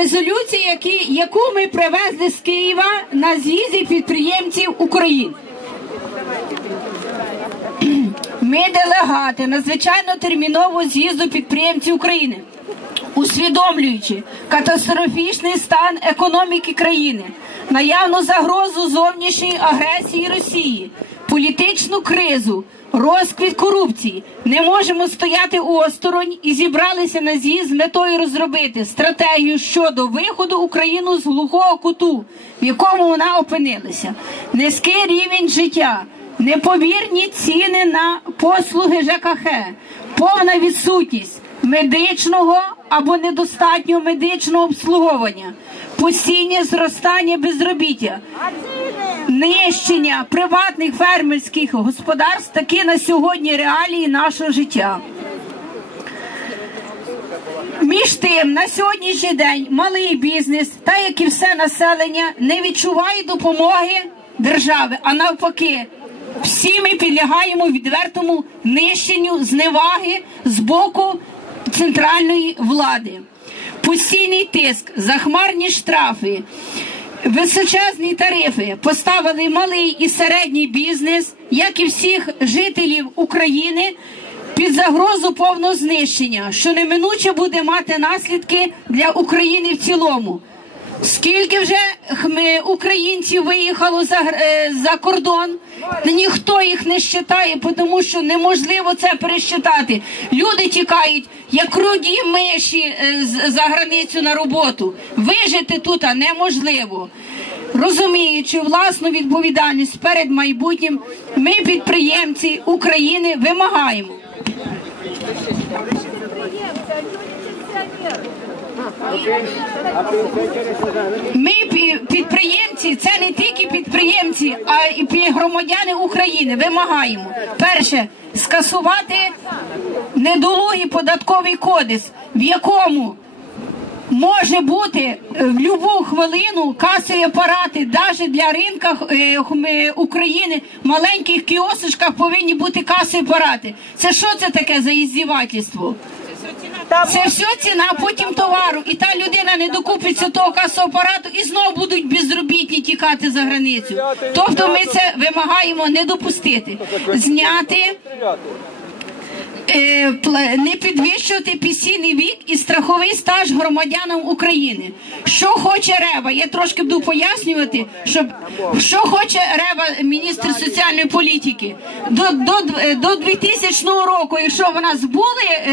резолюція, які, яку ми привезли з Києва на з'їзді підприємців України. Ми делегати надзвичайно терміново з'їзду підприємців України, усвідомлюючи катастрофічний стан економіки країни, наявну загрозу зовнішньої агресії Росії, політичну кризу, розквіт корупції, не можемо стояти осторонь і зібралися на з'їзд з метою розробити стратегію щодо виходу України з глухого куту, в якому вона опинилася, низький рівень життя. Непомірні ціни на послуги ЖКХ, повна відсутність медичного або недостатнього медичного обслуговування, постійне зростання безробіття, нищення приватних фермерських господарств такі на сьогодні реалії нашого життя. Між тим, на сьогоднішній день малий бізнес, та як і все населення, не відчуває допомоги держави, а навпаки, всі ми підлягаємо відвертому нищенню зневаги з боку центральної влади. Постійний тиск, захмарні штрафи, височезні тарифи поставили малий і середній бізнес, як і всіх жителів України. Під загрозу повного знищення, що неминуче буде мати наслідки для України в цілому. Скільки вже українців виїхало за е, за кордон? Ніхто їх не считає, тому що неможливо це пересчитати. Люди тікають, як руді миші е, за границю на роботу. Вижити тут неможливо. Розуміючи власну відповідальність перед майбутнім, ми, підприємці України, вимагаємо. Ми пі- підприємці, це не тільки підприємці, а і громадяни України. Вимагаємо перше скасувати недолугий податковий кодекс, в якому бути е, в будь-яку хвилину касові апарати, навіть для ринка е, е, України, маленьких кіосочках повинні бути касові апарати. Це що це таке за іздівательство? Це все ціна потім товару, і та людина не докупиться того касового апарату і знову будуть безробітні тікати за границю. Тобто ми це вимагаємо не допустити. Зняти не підвищувати пенсійний вік і страховий стаж громадянам України. Що хоче Рева? Я трошки буду пояснювати, щоб що хоче Рева, міністр соціальної політики. До, до, до 2000 року, якщо в нас були е,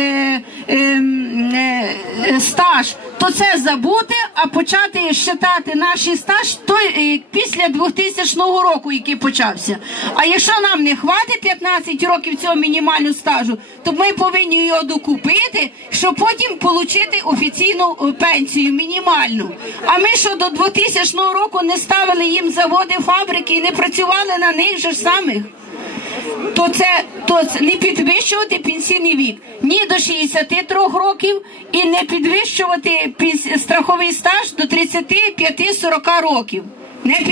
е, е, е, стаж, то це забути, а почати считати наш стаж той, е, після 2000 року, який почався. А якщо нам не хватить 15 років цього мінімального стажу, то ми повинні його докупити, щоб потім отримати офіційну е, пенсію мінімальну. А ми що до 2000 року не ставили їм заводи, фабрики і не працювали на них же ж самих? то це то це не підвищувати пенсійний вік ні до 63 років і не підвищувати страховий стаж до 35-40 років. Не під